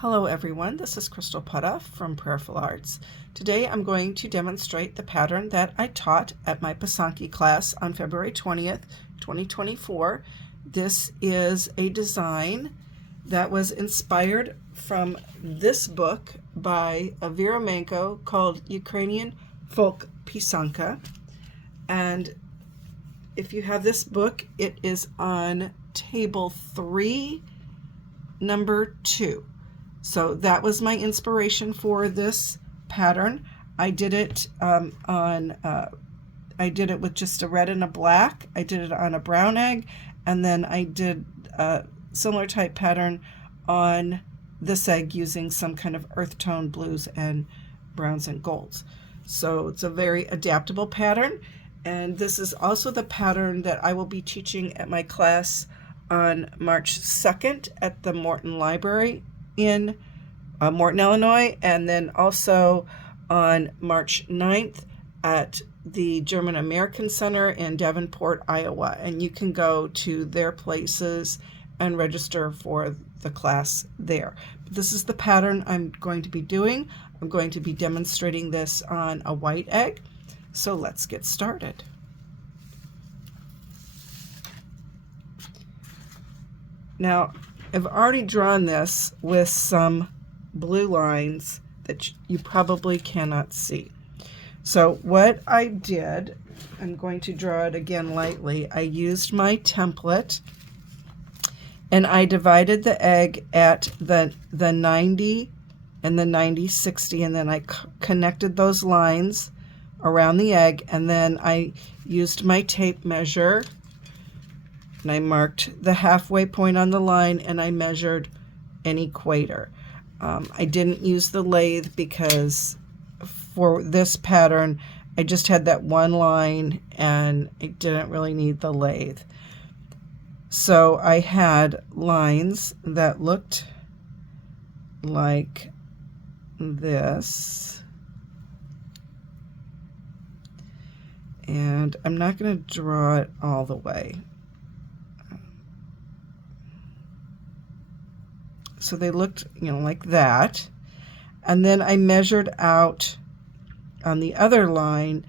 Hello everyone, this is Crystal Potthoff from Prayerful Arts. Today I'm going to demonstrate the pattern that I taught at my Pysanky class on February 20th, 2024. This is a design that was inspired from this book by Vira Manko called Ukrainian Folk Pysanka. And if you have this book, it is on table 3, number 2. So that was my inspiration for this pattern. I did it I did it with just a red and a black. I did it on a brown egg, and then I did a similar type pattern on this egg using some kind of earth tone blues and browns and golds. So it's a very adaptable pattern, and this is also the pattern that I will be teaching at my class on March 2nd at the Morton Library in Morton, Illinois, and then also on March 9th at the German American Center in Davenport, Iowa. And you can go to their places and register for the class there. This is the pattern I'm going to be doing. I'm going to be demonstrating this on a white egg. So let's get started. Now, I've already drawn this with some blue lines that you probably cannot see. So what I did, I'm going to draw it again lightly. I used my template and I divided the egg at the 90 and the 90-60, and then I connected those lines around the egg, and then I used my tape measure and I marked the halfway point on the line, and I measured an equator. I didn't use the lathe because for this pattern I just had that one line and I didn't really need the lathe. So I had lines that looked like this, and I'm not going to draw it all the way. So they looked, like that. And then I measured out on the other line,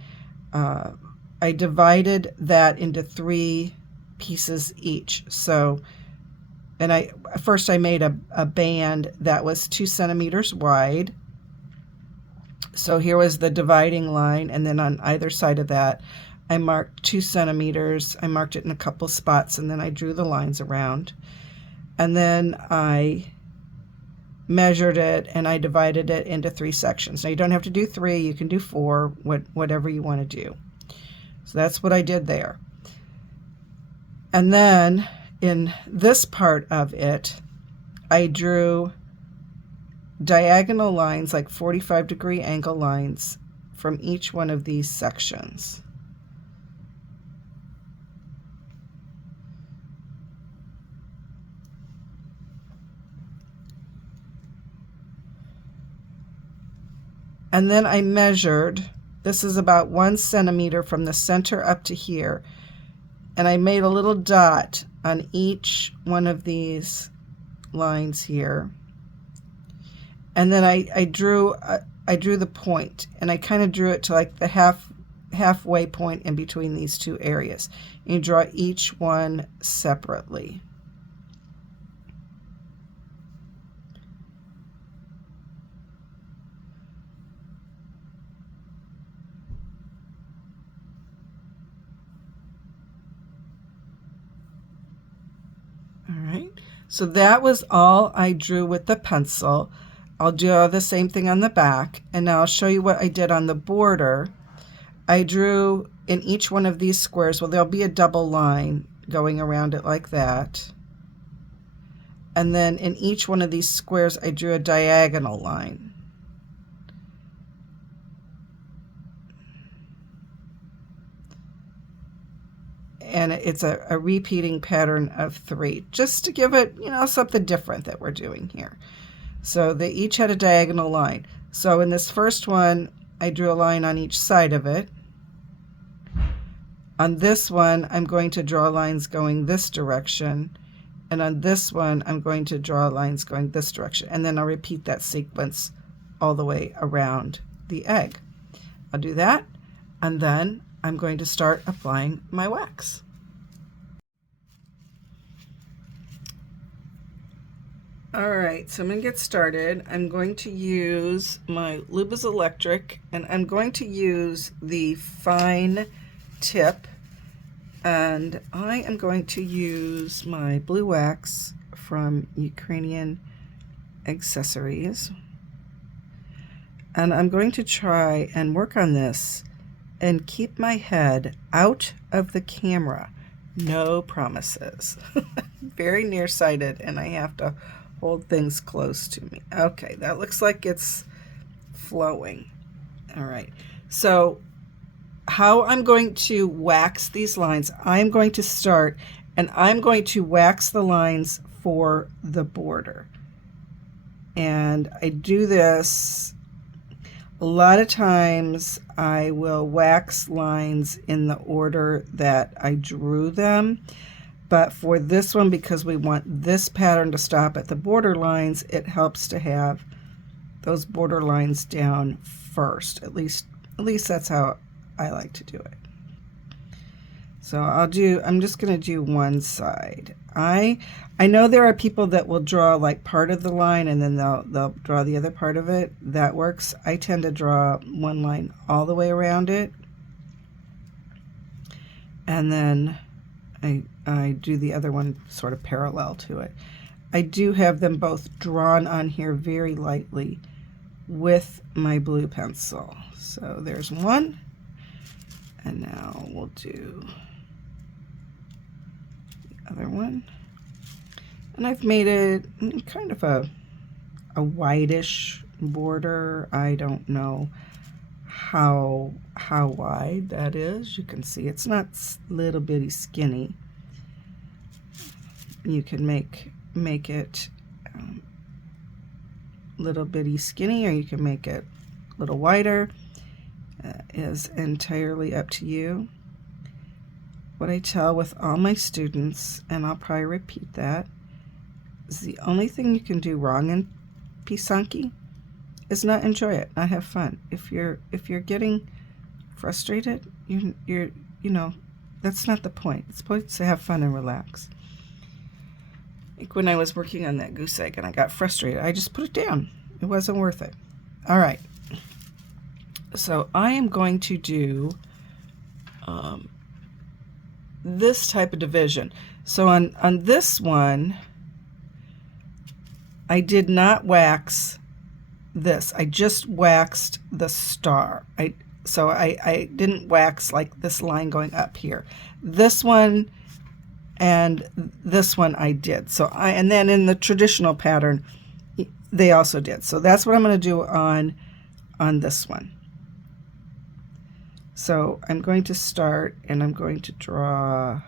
I divided that into 3 pieces each. So, and first I made a band that was 2 centimeters wide. So here was the dividing line, and then on either side of that, I marked 2 centimeters. I marked it in a couple spots, and then I drew the lines around. And then I measured it and I divided it into 3 sections. Now you don't have to do 3, you can do 4, whatever you want to do. So that's what I did there. And then in this part of it, I drew diagonal lines, like 45-degree angle lines from each one of these sections. And then I measured, this is about 1 centimeter from the center up to here, and I made a little dot on each one of these lines here. And then I drew the point, and I kind of drew it to like the halfway point in between these 2 areas. And you draw each one separately. So that was all I drew with the pencil. I'll do the same thing on the back, and now I'll show you what I did on the border. I drew in each one of these squares, well, there'll be a double line going around it like that. And then in each one of these squares, I drew a diagonal line. And it's a repeating pattern of 3, just to give it, something different that we're doing here. So they each had a diagonal line. So in this first one, I drew a line on each side of it. On this one, I'm going to draw lines going this direction, And on this one, I'm going to draw lines going this direction. And then I'll repeat that sequence all the way around the egg. I'll do that, and then I'm going to start applying my wax. Alright, so I'm going to get started. I'm going to use my Luba's Electric, and I'm going to use the fine tip, and I am going to use my blue wax from Ukrainian Accessories. And I'm going to try and work on this and keep my head out of the camera. No promises. Very nearsighted, and I have to hold things close to me. Okay, that looks like it's flowing. All right, so how I'm going to wax these lines, I'm going to start and I'm going to wax the lines for the border. And I do this a lot of times. I will wax lines in the order that I drew them. But for this one, because we want this pattern to stop at the border lines, it helps to have those border lines down first. At least that's how I like to do it. So I'm just going to do one side. I know there are people that will draw like part of the line and then they'll draw the other part of it. That works. I tend to draw one line all the way around it, and then I do the other one sort of parallel to it. I do have them both drawn on here very lightly with my blue pencil. So there's one, and now we'll do the other one. And I've made it kind of a whitish border. I don't know how wide that is. You can see it's not little bitty skinny. You can make it little bitty skinny, or you can make it a little wider. Is entirely up to you. What I tell with all my students, and I'll probably repeat that, is the only thing you can do wrong in Pysanky is not enjoy it, not have fun. If you're getting frustrated, you're that's not the point. It's supposed to have fun and relax. Like when I was working on that goose egg and I got frustrated, I just put it down. It wasn't worth it. All right. So I am going to do this type of division. So on this one, I did not wax this. I just waxed the star. So I didn't wax like this line going up here. This one and this one I did. So and then in the traditional pattern, they also did. So that's what I'm going to do on this one. So I'm going to start and I'm going to draw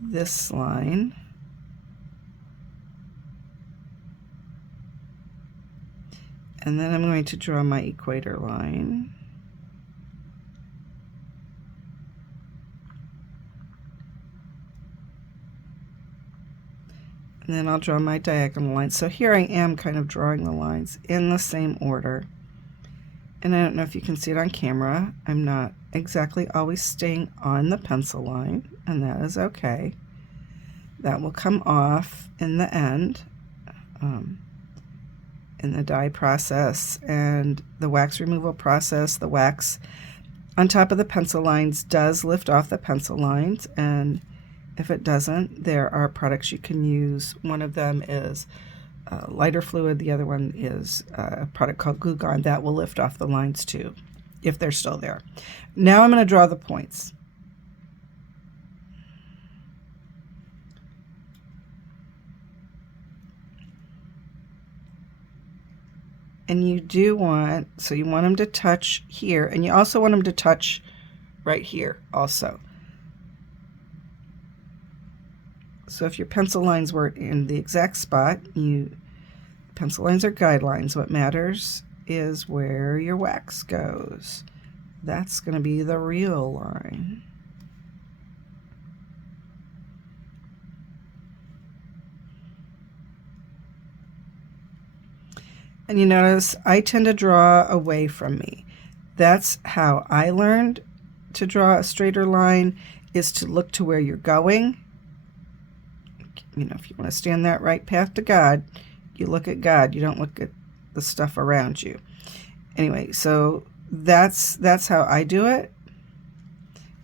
this line. And then I'm going to draw my equator line. And then I'll draw my diagonal line. So here I am kind of drawing the lines in the same order. And I don't know if you can see it on camera. I'm not exactly always staying on the pencil line, and that is okay. That will come off in the end. In the dye process and the wax removal process, the wax on top of the pencil lines does lift off the pencil lines, and if it doesn't, there are products you can use. One of them is lighter fluid, the other one is a product called Glue Gone that will lift off the lines too, if they're still there. Now I'm going to draw the points. And you do want, so you want them to touch here, and you also want them to touch right here also. So if your pencil lines were in the exact spot, pencil lines are guidelines. What matters is where your wax goes. That's going to be the real line. And you notice I tend to draw away from me. That's how I learned to draw a straighter line, is to look to where you're going. You know, if you want to stay on that right path to God, you look at God. You don't look at the stuff around you. Anyway, so that's how I do it.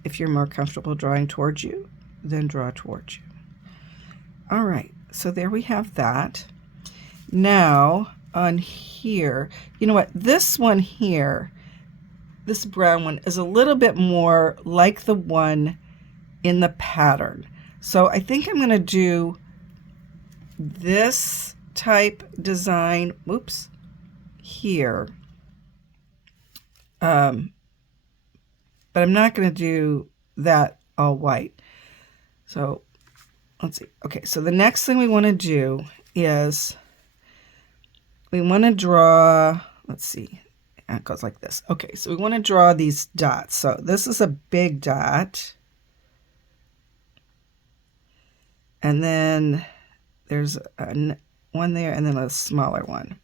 If you're more comfortable drawing towards you, then draw towards you. All right, so there we have that. Now on here, you know what, this one here, this brown one, is a little bit more like the one in the pattern. So I think I'm going to do this type design, oops, here. But I'm not going to do that all white. So let's see. Okay, so the next thing we want to do is we want to draw, let's see, it goes like this. Okay, so we want to draw these dots. So this is a big dot. And then there's one there, and then a smaller one.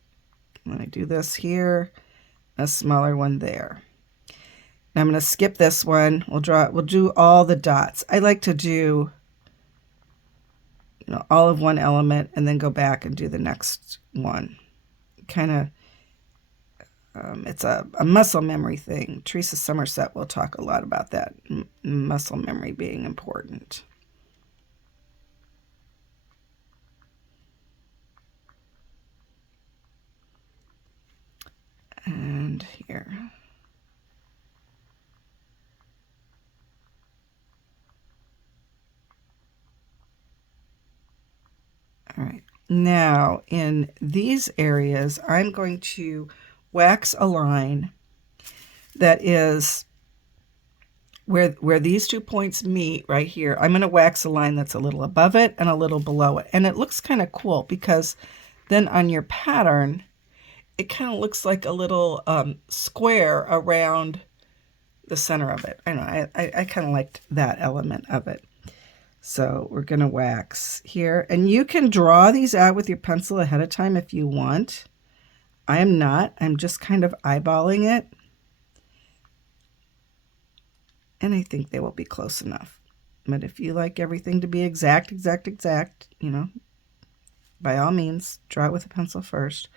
I'm going to do this here, a smaller one there. Now I'm going to skip this one. We'll do all the dots. I like to do, you know, all of one element and then go back and do the next one. Kind of, it's a muscle memory thing. Teresa Somerset will talk a lot about that, muscle memory being important. And here. All right, now in these areas, I'm going to wax a line that is where these 2 points meet right here. I'm going to wax a line that's a little above it and a little below it. And it looks kind of cool because then on your pattern, it kind of looks like a little square around the center of it. I know, I kind of liked that element of it. So we're going to wax here. And you can draw these out with your pencil ahead of time if you want. I am not. I'm just kind of eyeballing it. And I think they will be close enough. But if you like everything to be exact, you know, by all means, draw it with a pencil first.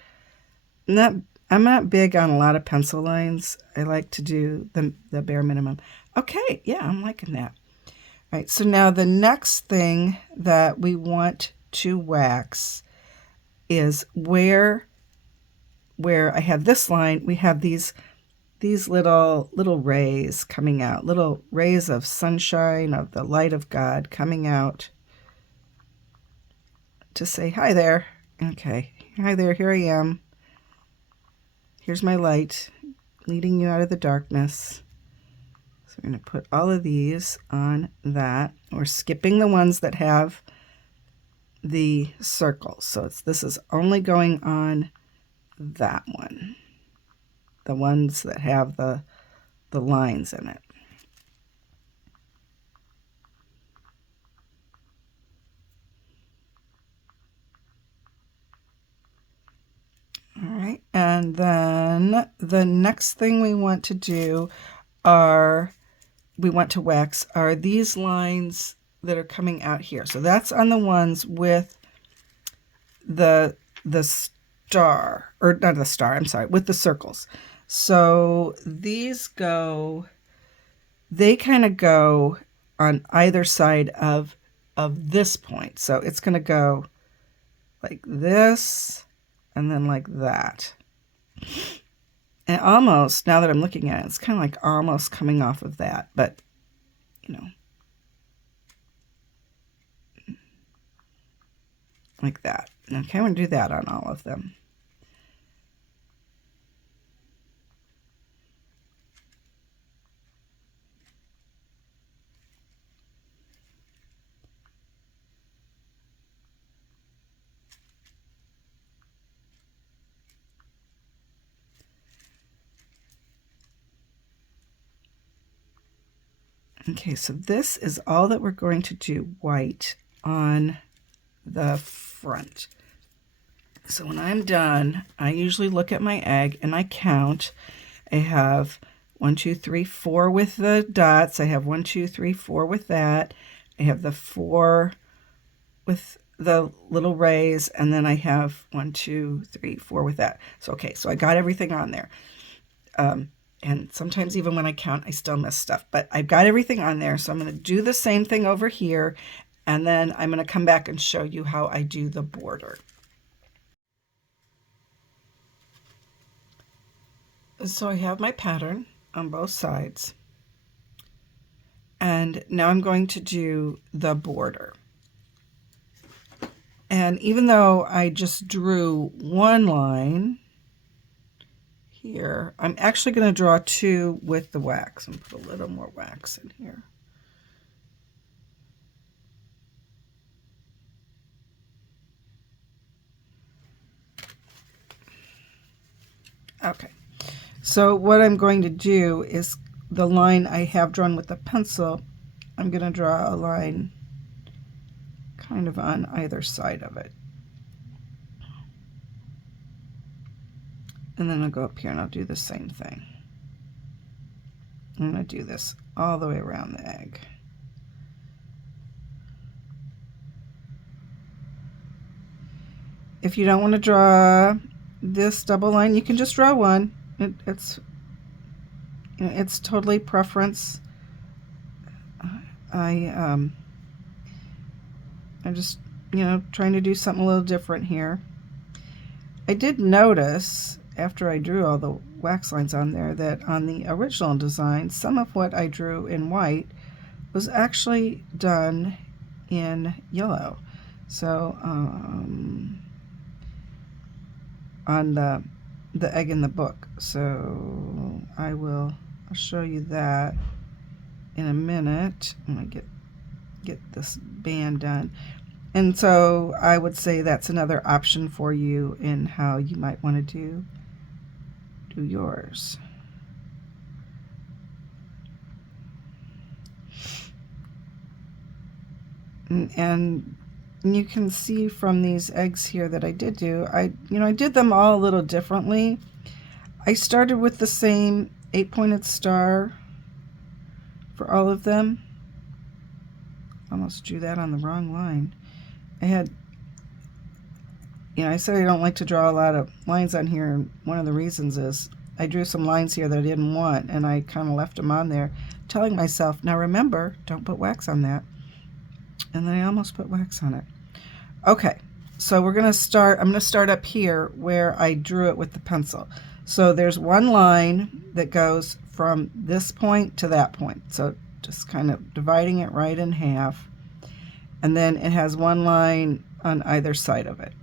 I'm not big on a lot of pencil lines. I like to do the bare minimum. Okay, yeah, I'm liking that. All right, so now the next thing that we want to wax is where I have this line, we have these little rays coming out, little rays of sunshine, of the light of God coming out to say, hi there. Okay, hi there, here I am. Here's my light leading you out of the darkness. So we're going to put all of these on that. We're skipping the ones that have the circles. So this is only going on that one. The ones that have the lines in it. All right, and then the next thing we want to do we want to wax are these lines that are coming out here. So that's on the ones with the star, or not the star, I'm sorry, with the circles. So these they kind of go on either side of this point. So it's going to go like this and then like that. And almost, now that I'm looking at it, it's kind of like almost coming off of that, but, you know, like that. Okay, I'm going to do that on all of them. Okay, so this is all that we're going to do white on the front. So when I'm done, I usually look at my egg and I count. I have 1, 2, 3, 4 with the dots. I have 1, 2, 3, 4 with that. I have the 4 with the little rays, and then I have 1, 2, 3, 4 with that. So okay, so I got everything on there. And sometimes even when I count, I still miss stuff, but I've got everything on there. So I'm going to do the same thing over here, and then I'm going to come back and show you how I do the border. So I have my pattern on both sides, and now I'm going to do the border. And even though I just drew one line here, I'm actually going to draw 2 with the wax and put a little more wax in here. Okay, so what I'm going to do is the line I have drawn with the pencil, I'm going to draw a line kind of on either side of it. And then I'll go up here and I'll do the same thing. I'm going to do this all the way around the egg. If you don't want to draw this double line, you can just draw one. It's totally preference. I'm just trying to do something a little different here. I did notice after I drew all the wax lines on there that on the original design, some of what I drew in white was actually done in yellow. So on the egg in the book. So I'll show you that in a minute. I'm gonna get this band done. And so I would say that's another option for you in how you might want to do yours. And you can see from these eggs here that I did do, I did them all a little differently. I started with the same 8-pointed star for all of them. Almost drew that on the wrong line. I had, I said I don't like to draw a lot of lines on here, and one of the reasons is I drew some lines here that I didn't want, and I kind of left them on there, telling myself, now remember, don't put wax on that. And then I almost put wax on it. Okay, so I'm going to start up here where I drew it with the pencil. So there's one line that goes from this point to that point. So just kind of dividing it right in half. And then it has one line on either side of it.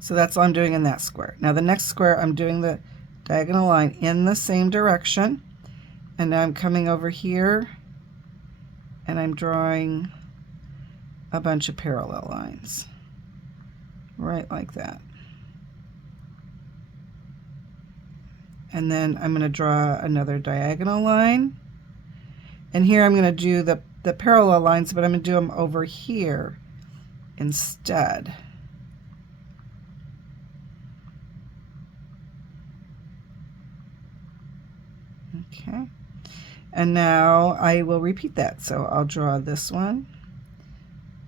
So that's all I'm doing in that square. Now the next square, I'm doing the diagonal line in the same direction. And now I'm coming over here and I'm drawing a bunch of parallel lines. Right like that. And then I'm going to draw another diagonal line. And here I'm going to do the parallel lines, but I'm going to do them over here instead. Okay. And now I will repeat that. So I'll draw this one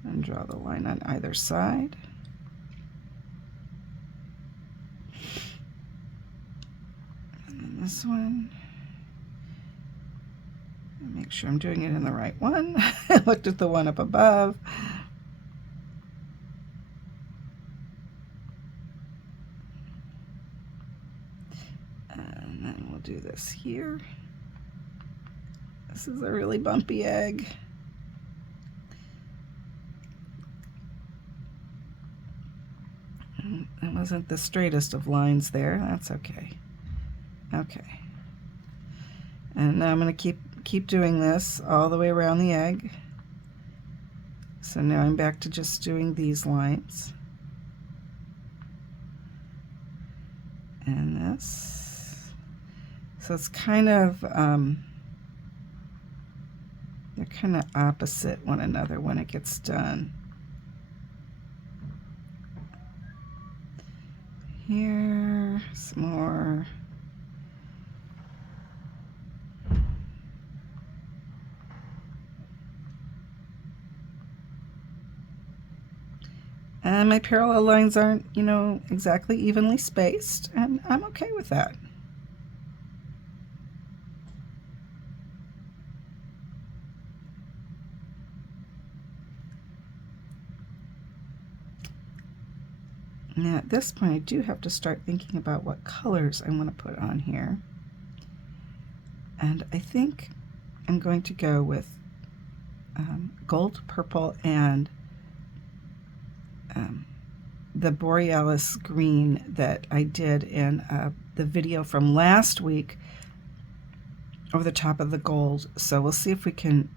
and draw the line on either side. And then this one. Make sure I'm doing it in the right one. I looked at the one up above. And then we'll do this here. This is a really bumpy egg. It wasn't the straightest of lines there. That's okay. Okay. And now I'm going to keep doing this all the way around the egg. So now I'm back to just doing these lines. And this. So it's kind of, they're kind of opposite one another when it gets done. Here, some more. And my parallel lines aren't, exactly evenly spaced, and I'm okay with that. Now at this point I do have to start thinking about what colors I want to put on here. And I think I'm going to go with gold, purple, and the Borealis green that I did in the video from last week over the top of the gold. So we'll see if we can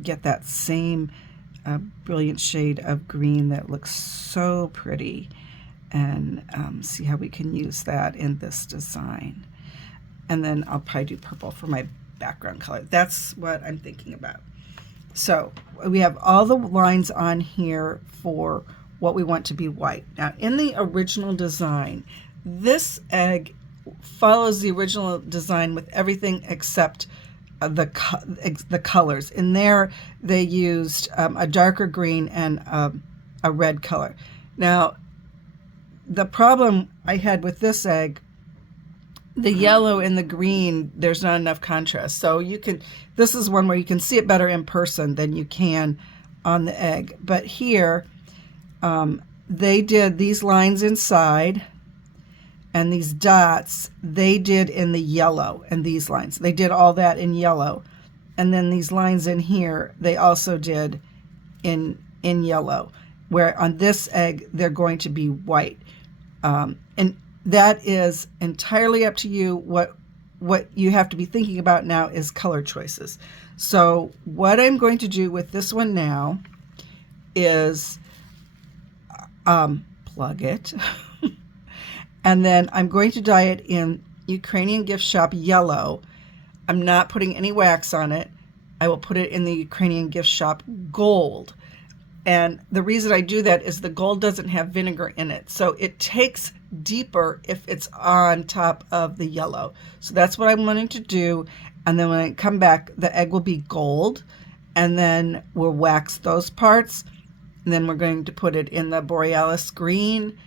get that same brilliant shade of green that looks so pretty, and see how we can use that in this design. And then I'll probably do purple for my background color. That's what I'm thinking about. So we have all the lines on here for what we want to be white. Now in the original design, this egg follows the original design with everything except the colors. In there they used a darker green and a red color. Now the problem I had with this egg, the yellow and the green, there's not enough contrast. So this is one where you can see it better in person than you can on the egg. But here, they did these lines inside, and these dots, they did in the yellow, and these lines. They did all that in yellow. And then these lines in here, they also did in yellow, where on this egg, they're going to be white. And that is entirely up to you. What you have to be thinking about now is color choices. So what I'm going to do with this one now is plug it. And then I'm going to dye it in Ukrainian Gift Shop yellow. I'm not putting any wax on it. I will put it in the Ukrainian Gift Shop gold. And the reason I do that is the gold doesn't have vinegar in it. So it takes deeper if it's on top of the yellow. So that's what I'm wanting to do. And then when I come back, the egg will be gold. And then we'll wax those parts. And then we're going to put it in the Borealis green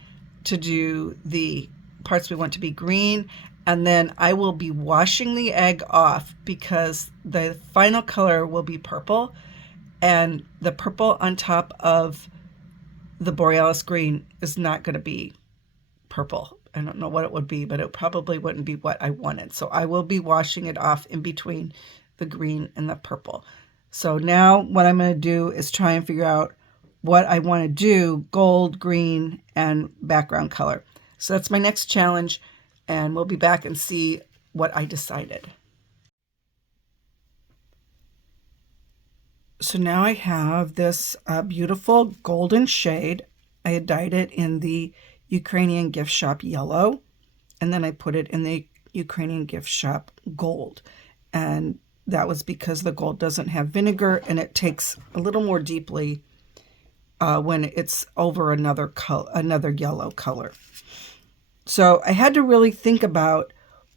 to do the parts we want to be green. And then I will be washing the egg off because the final color will be purple. And the purple on top of the Borealis green is not going to be purple. I don't know what it would be, but it probably wouldn't be what I wanted. So I will be washing it off in between the green and the purple. So now what I'm going to do is try and figure out what I want to do, gold, green, and background color. So that's my next challenge, and we'll be back and see what I decided. So now I have this beautiful golden shade. I had dyed it in the Ukrainian Gift Shop yellow, and then I put it in the Ukrainian Gift Shop gold. And that was because the gold doesn't have vinegar, and it takes a little more deeply when it's over another yellow color. So I had to really think about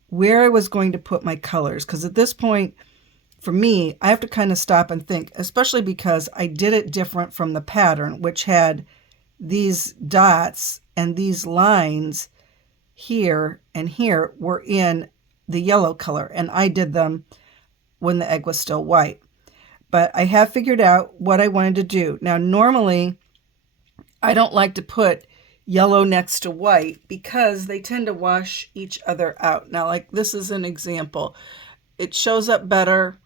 where I was going to put my colors, because at this point, for me, I have to kind of stop and think, especially because I did it different from the pattern, which had these dots and these lines here and here were in the yellow color, and I did them when the egg was still white. But I have figured out what I wanted to do. Now, normally, I don't like to put yellow next to white because they tend to wash each other out. Now, like this is an example. It shows up better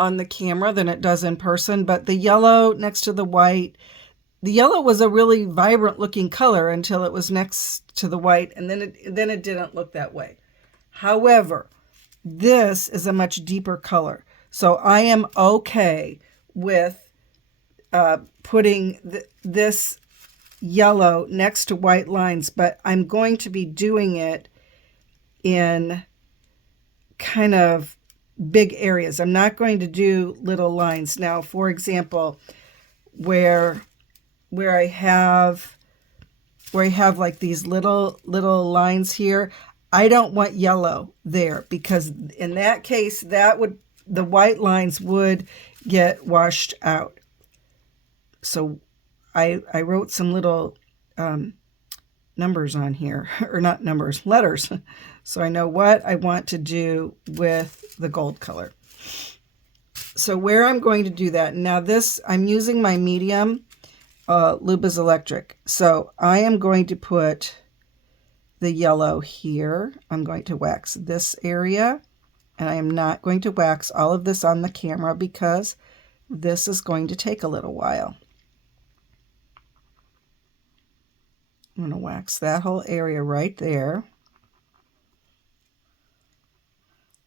on the camera than it does in person, but the yellow next to the white, the yellow was a really vibrant looking color until it was next to the white, and then it didn't look that way. However, this is a much deeper color. So I am okay with putting this yellow next to white lines, but I'm going to be doing it in kind of big areas. I'm not going to do little lines. Now, for example, where I have where I have like these little lines here, I don't want yellow there, because in that case, the white lines would get washed out. So I wrote some little numbers on here, or not numbers, letters, so I know what I want to do with the gold color. So where I'm going to do that, now this, I'm using my medium Luba's Electric. So I am going to put the yellow here. I'm going to wax this area, and I am not going to wax all of this on the camera because this is going to take a little while. I'm going to wax that whole area right there.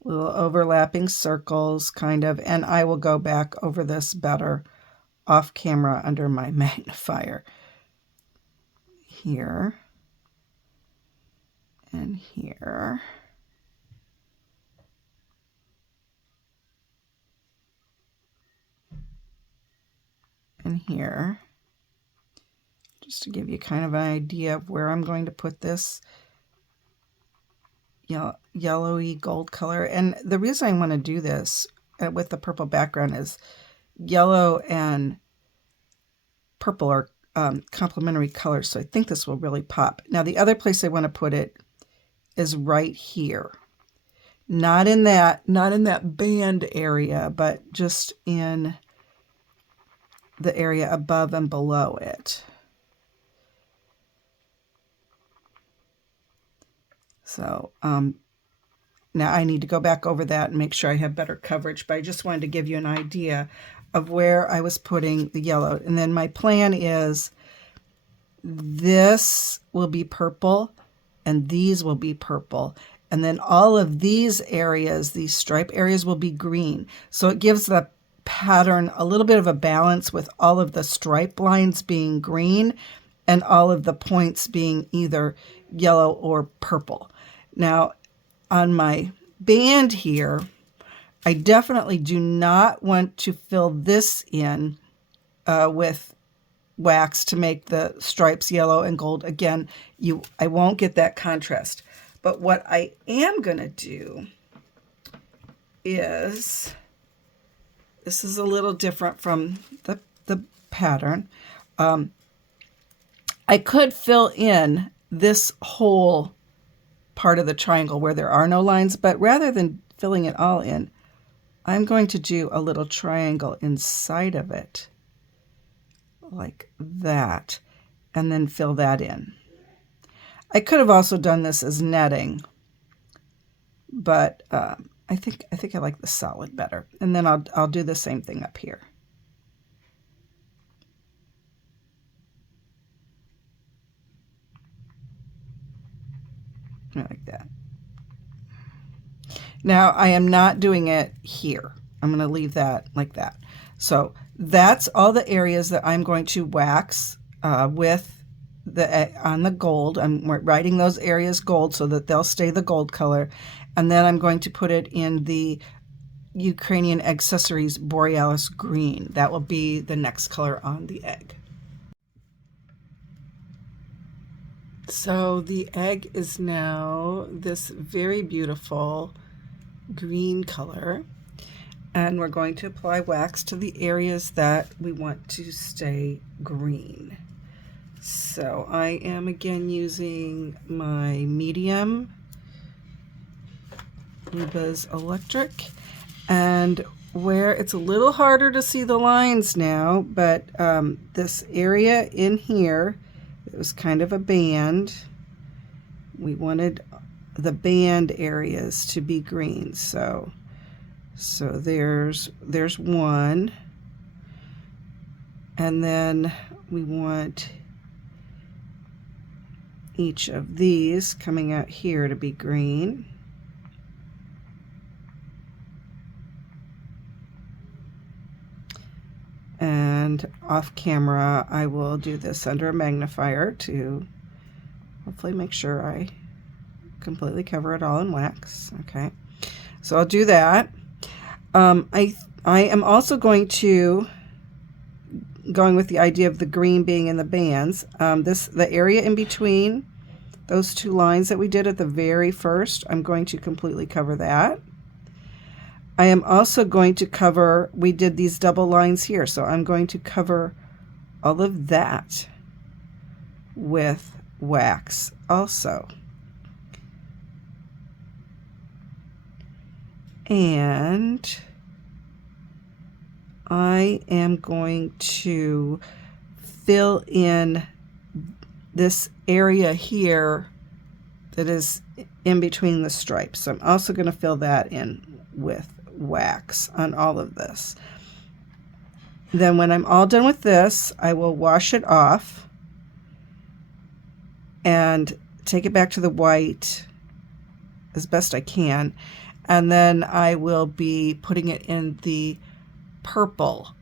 Little overlapping circles, kind of, and I will go back over this better off camera under my magnifier. Here and here. And here, just to give you kind of an idea of where I'm going to put this yellowy gold color. And the reason I want to do this with the purple background is yellow and purple are complementary colors, so I think this will really pop. Now the other place I want to put it is right here. Not in that band area, but just in the area above and below it. So now I need to go back over that and make sure I have better coverage, but I just wanted to give you an idea of where I was putting the yellow. And then my plan is this will be purple and these will be purple. And then all of these areas, these stripe areas, will be green. So it gives the pattern a little bit of a balance with all of the stripe lines being green and all of the points being either yellow or purple. Now, on my band here, I definitely do not want to fill this in with wax to make the stripes yellow and gold. Again, I won't get that contrast. But what I am going to do is, this is a little different from the pattern. I could fill in this whole part of the triangle where there are no lines, but rather than filling it all in, I'm going to do a little triangle inside of it, like that, and then fill that in. I could have also done this as netting, but I think I like the solid better. And then I'll do the same thing up here. Like that. Now I am not doing it here. I'm going to leave that like that. So that's all the areas that I'm going to wax with on the gold. I'm writing those areas gold so that they'll stay the gold color. And then I'm going to put it in the Ukrainian Accessories Borealis green. That will be the next color on the egg. So the egg is now this very beautiful green color, and we're going to apply wax to the areas that we want to stay green. So I am again using my medium Luba's Electric, and where it's a little harder to see the lines now, but this area in here, it was kind of a band. We wanted the band areas to be green. So there's one. And then we want each of these coming out here to be green. And off camera, I will do this under a magnifier to hopefully make sure I completely cover it all in wax. Okay, so I'll do that. I am also going to going with the idea of the green being in the bands. The area in between those two lines that we did at the very first, I'm going to completely cover that. I am also going to cover, we did these double lines here, so I'm going to cover all of that with wax also. And I am going to fill in this area here that is in between the stripes. So I'm also going to fill that in with wax on all of this. Then when I'm all done with this, I will wash it off and take it back to the white as best I can. And then I will be putting it in the purple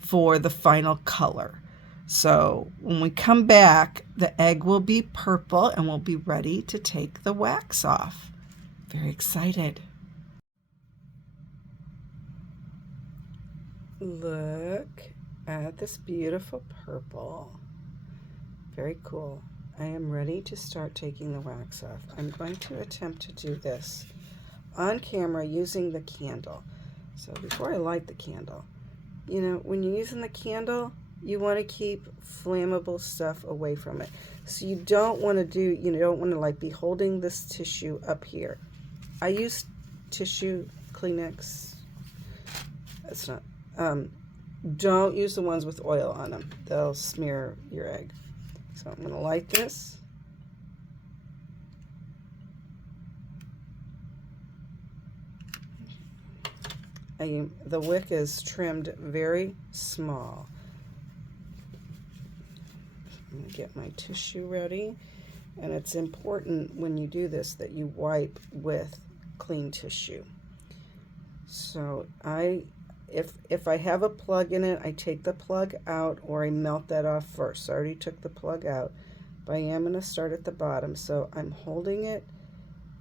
for the final color. So when we come back, the egg will be purple and we'll be ready to take the wax off. Very excited. Look at this beautiful purple. Very cool. I am ready to start taking the wax off. I'm going to attempt to do this on camera using the candle. So before I light the candle, you know, when you're using the candle, you want to keep flammable stuff away from it. So you don't want to like be holding this tissue up here. I use tissue Kleenex. That's not, don't use the ones with oil on them. They'll smear your egg. So I'm going to light this. The wick is trimmed very small. I'm going to get my tissue ready, and it's important when you do this that you wipe with clean tissue. So if I have a plug in it, I take the plug out or I melt that off first. So I already took the plug out, but I am going to start at the bottom. So I'm holding it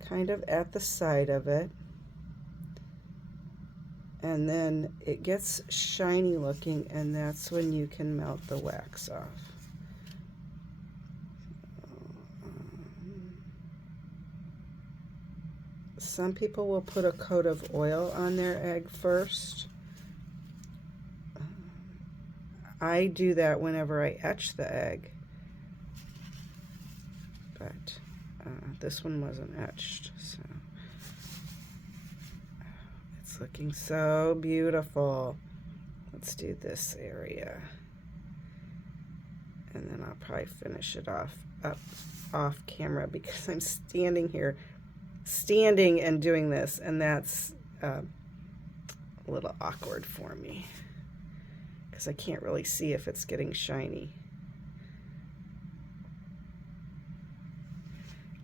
kind of at the side of it, and then it gets shiny looking, and that's when you can melt the wax off. Some people will put a coat of oil on their egg first. I do that whenever I etch the egg, but this one wasn't etched, so it's looking so beautiful. Let's do this area, and then I'll probably finish it off camera because I'm standing and doing this, and that's a little awkward for me because I can't really see if it's getting shiny.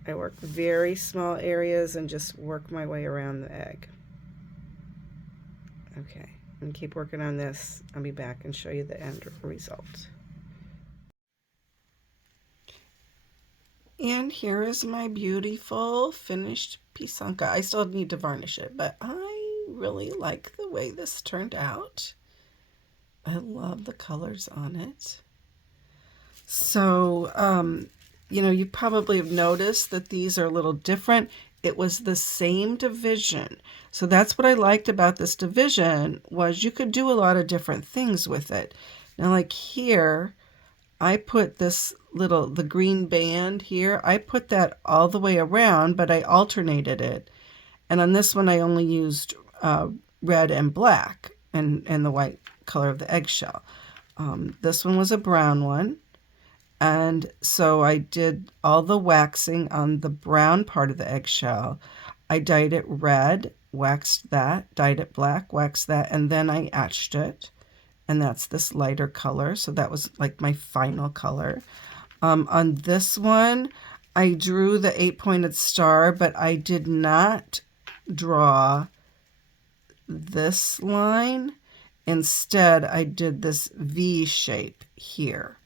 I work very small areas and just work my way around the egg. Okay, I'm gonna keep working on this. I'll be back and show you the end result. And here is my beautiful finished Pysanka. I still need to varnish it, but I really like the way this turned out. I love the colors on it. So, you know, you probably have noticed that these are a little different. It was the same division. So that's what I liked about this division, was you could do a lot of different things with it. Now, like here, I put the green band here, I put that all the way around, but I alternated it. And on this one, I only used red and black and the white color of the eggshell. This one was a brown one. And so I did all the waxing on the brown part of the eggshell. I dyed it red, waxed that, dyed it black, waxed that, and then I etched it. And that's this lighter color. So that was like my final color. On this one, I drew the 8-pointed star, but I did not draw this line. Instead, I did this V shape here.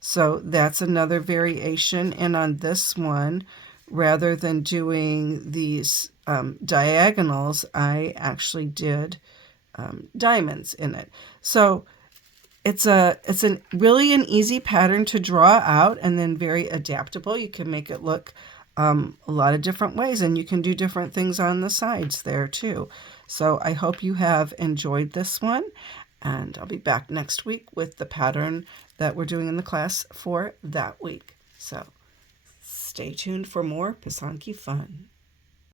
So that's another variation. And on this one, rather than doing these diagonals, I actually did diamonds in it. So It's really an easy pattern to draw out, and then very adaptable. You can make it look a lot of different ways, and you can do different things on the sides there too. So I hope you have enjoyed this one, and I'll be back next week with the pattern that we're doing in the class for that week. So stay tuned for more Pysanky fun.